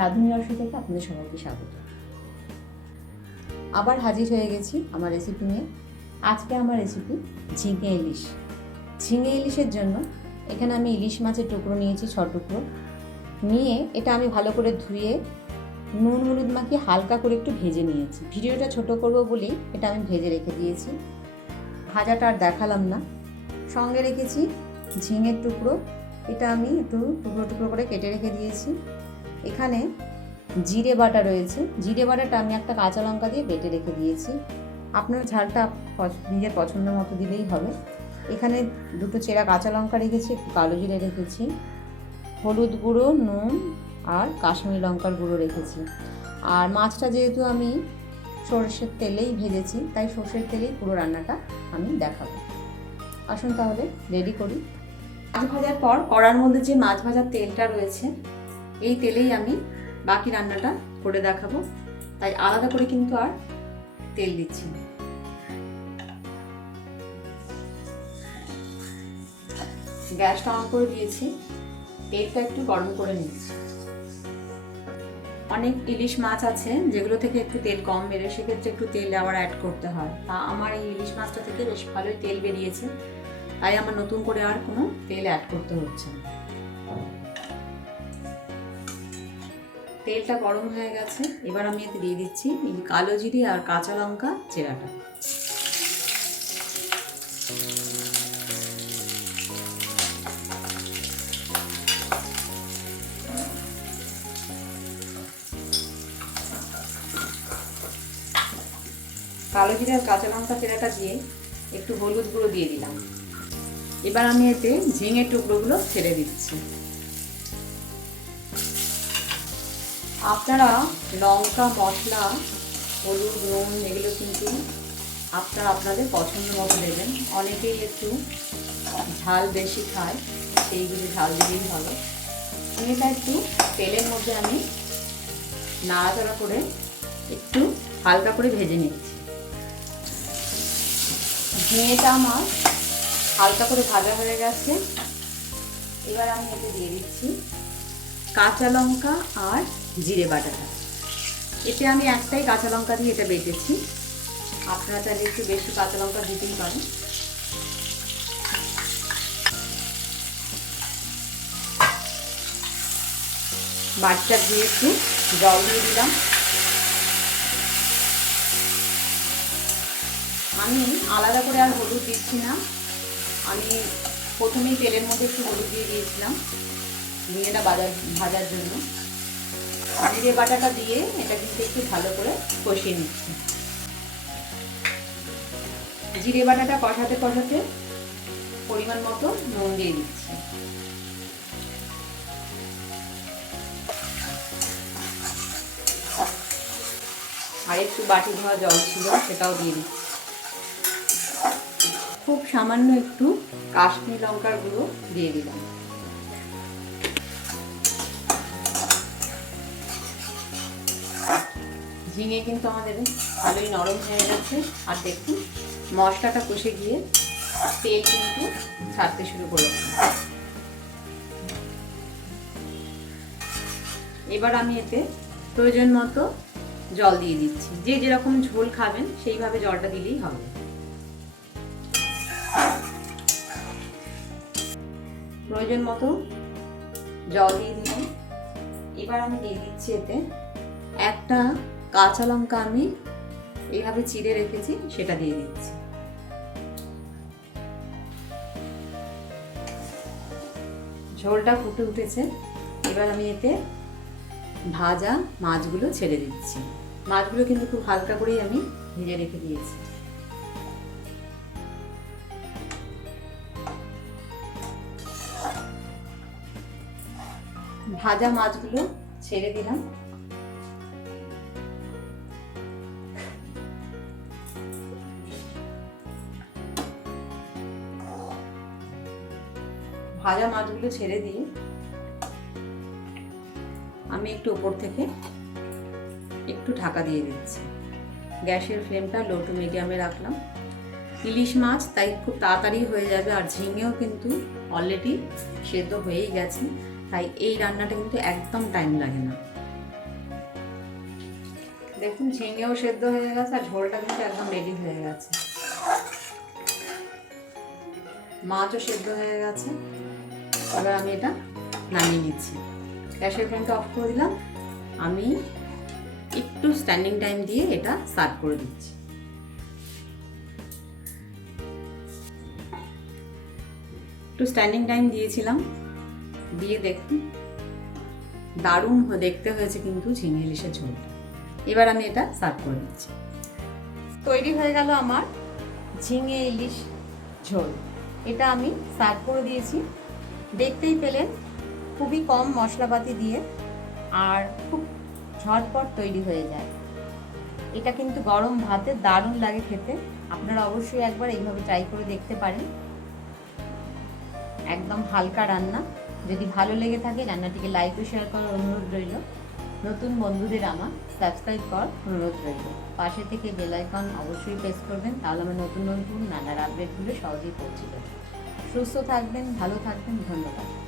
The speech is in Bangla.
রাঁধুনি রসই থেকে আপনাদের সবাইকে স্বাগত। আবার হাজির হয়ে গেছি আমার রেসিপি নিয়ে। আজকে আমার রেসিপি ঝিঙে ইলিশ। ঝিঙে ইলিশের জন্য এখানে আমি ইলিশ মাছের টুকরো নিয়েছি, ছ টুকরো। নিয়ে এটা আমি ভালো করে ধুয়ে নুন হলুদ মাখিয়ে হালকা করে একটু ভেজে নিয়েছি। ভিডিওটা ছোট করব বলেই এটা আমি ভেজে রেখে দিয়েছি। ভাজাটা আর দেখালাম না। সঙ্গে রেখেছি ঝিঙের টুকরো। এটা আমি একটু টুকরো টুকরো করে কেটে রেখে দিয়েছি। এখানে জিরে বাটা রয়েছে। জিরে বাটাটা আমি একটা কাঁচা লঙ্কা দিয়ে বেটে রেখে দিয়েছি। আপনার ঝালটা নিজের পছন্দ মতো দিলেই হবে। এখানে দুটো চেরা কাঁচা লঙ্কা রেখেছি, একটু কালো জিরে রেখেছি, হলুদ গুঁড়ো, নুন আর কাশ্মীরি লঙ্কার গুঁড়ো রেখেছি। আর মাছটা যেহেতু আমি সর্ষের তেলেই ভেজেছি, তাই সর্ষের তেলেই পুরো রান্নাটা আমি দেখাবো। আসুন তাহলে, রেডি করি। মাছ ভাজার পর কড়ার মধ্যে যে মাছ ভাজার তেলটা রয়েছে, এই তেলেই আমি বাকি রান্নাটা করে দেখাবো। তাই আলাদা করে কিন্তু আর তেল দিচ্ছি না। গ্যাসটা অন করে দিয়েছি। তেলটা একটু গরম করে নিচ্ছি। অনেক ইলিশ মাছ আছে যেগুলো থেকে একটু তেল কম বেরোয়, সেক্ষেত্রে একটু তেল আবার অ্যাড করতে হয়। তা আমার এই ইলিশ মাছটা থেকে বেশ ভালোই তেল বেরিয়েছে। তাই আমার নতুন করে আর কোনো তেল অ্যাড করতে হচ্ছে না। তেলটা গরম হয়ে গেছে। এবার আমি এতে দিয়ে দিচ্ছি কালো জিরি আর কাঁচা লঙ্কা চেরাটা। কালো জিরে আর কাঁচা লঙ্কা চেরাটা দিয়ে একটু হলুদ গুঁড়ো দিয়ে দিলাম। এবার আমি এতে ঝিঙের টুকরোগুলো ছেড়ে দিচ্ছি। আপনারা লঙ্কা, মশলা, হলুদ, নুন এগুলো কিন্তু আপনারা আপনাদের পছন্দ মতো দেবেন। অনেকেই একটু ঝাল বেশি খায়, সেইগুলো ঝাল দিলেই ভালো। এটা একটু তেলের মধ্যে আমি নাড়াচাড়া করে একটু হালকা করে ভেজে নিচ্ছি। ঝিঙেটা আমার হালকা করে ভাজা হয়ে গেছে। এবার আমি এতে দিয়ে দিচ্ছি কাঁচা লঙ্কা আর জিরে বাটাটা। এতে আমি একটাই কাঁচা লঙ্কা দিয়ে এটা বেটেছি। আপনারা চাইলে একটু বেশি কাঁচা লঙ্কা দিতেই পারেন। বাটটা দিয়ে একটু জল দিয়ে দিলাম। আমি আলাদা করে আর হলুদ দিচ্ছি না। আমি প্রথমেই তেলের মধ্যে একটু হলুদ দিয়ে দিয়েছিলাম ঝিঙেটা বাজার ভাজার জন্য। জিরে বাটাটা দিয়ে এটা কিন্তু একটু ভালো করে কষিয়ে নিচ্ছি। জিরে বাটাটা কষাতে কষাতে পরিমাণ মতো নুন দিয়ে দিচ্ছি। আর একটু বাটি ধোয়া জল ছিল, সেটাও দিয়ে দিচ্ছি। খুব সামান্য একটু কাশ্মীর লঙ্কার গুঁড়ো দিয়ে দিলাম। ঝিঙে কিন্তু আমাদের ভালোই নরম হয়ে গেছে। আর দেখুন, মশলাটা কষে গিয়ে তেল কিন্তু ছাড়তে শুরু করেছে এবার আমি এতে প্রয়োজন মতো জল দিয়ে দিচ্ছি। যে যেরকম ঝোল খাবেন, সেইভাবে জলটা দিলেই হবে। প্রয়োজন মতো জল দিয়ে দিলাম। এবার আমি দিয়ে দিচ্ছি এতে একটা কাঁচা লঙ্কা আমি এইভাবে চিড়ে রেখেছি, সেটা দিয়ে দিচ্ছি। ঝোলটা ফুটে উঠেছে। এবার আমি এতে ভাজা মাছগুলো ছেড়ে দিচ্ছি। মাছগুলো কিন্তু খুব হালকা করেই আমি ভেজে রেখে দিয়েছি। ভাজা মাছগুলো ছেড়ে দিলাম। ভাজা মাছগুলো ছেড়ে দিয়ে আমি একটু উপর থেকে একটু ঢাকা দিয়ে দিচ্ছি। গ্যাসের ফ্লেমটা লো টু মিডিয়ামে রাখলাম। ইলিশ মাছ তাই খুব তাড়াতাড়ি হয়ে যাবে আর ঝিঙেও কিন্তু অলরেডি সেদ্ধ হয়েই গেছে। তাই এই রান্নাটা কিন্তু একদম টাইম লাগে না। দেখুন, ঝিঙেও সেদ্ধ হয়ে গেছে আর ঝোলটা কিন্তু একদম রেডি হয়ে গেছে। মাছও সেদ্ধ হয়ে গেছে। এবার আমি এটা নামিয়ে নিচ্ছি। গ্যাসের ফ্লেমটা অফ করে দিলাম। আমি একটু স্ট্যান্ডিং টাইম দিয়ে এটা সার্ভ করে দিচ্ছি। একটু স্ট্যান্ডিং টাইম দিয়েছিলাম। দিয়ে দেখুন। দারুণ দেখতে হয়েছে কিন্তু ঝিঙে ইলিশের ঝোলটা। এবার আমি এটা সার্ভ করে দিচ্ছি তৈরি হয়ে গেল আমার ঝিঙে ইলিশ ঝোল। এটা আমি সার্ভ করে দিয়েছি। দেখতেই পেলেন, খুবই কম মশলাপাতি দিয়ে আর খুব ঝটপট তৈরি হয়ে যায়। এটা কিন্তু গরম ভাতে দারুণ লাগে খেতে। আপনারা অবশ্যই একবার এইভাবে ট্রাই করে দেখতে পারেন। একদম হালকা রান্না। যদি ভালো লেগে থাকে রান্নাটিকে লাইক ও শেয়ার করার অনুরোধ রইল। নতুন বন্ধুদের আমার সাবস্ক্রাইব কর। অনুরোধ রইল। পাশে থেকে বেল আইকন অবশ্যই প্রেস করবেন তাহলে আমার নতুন নতুন নানার আপডেটগুলো সহজেই পৌঁছে যাবে। সুস্থ থাকবেন ভালো থাকবেন ধন্যবাদ।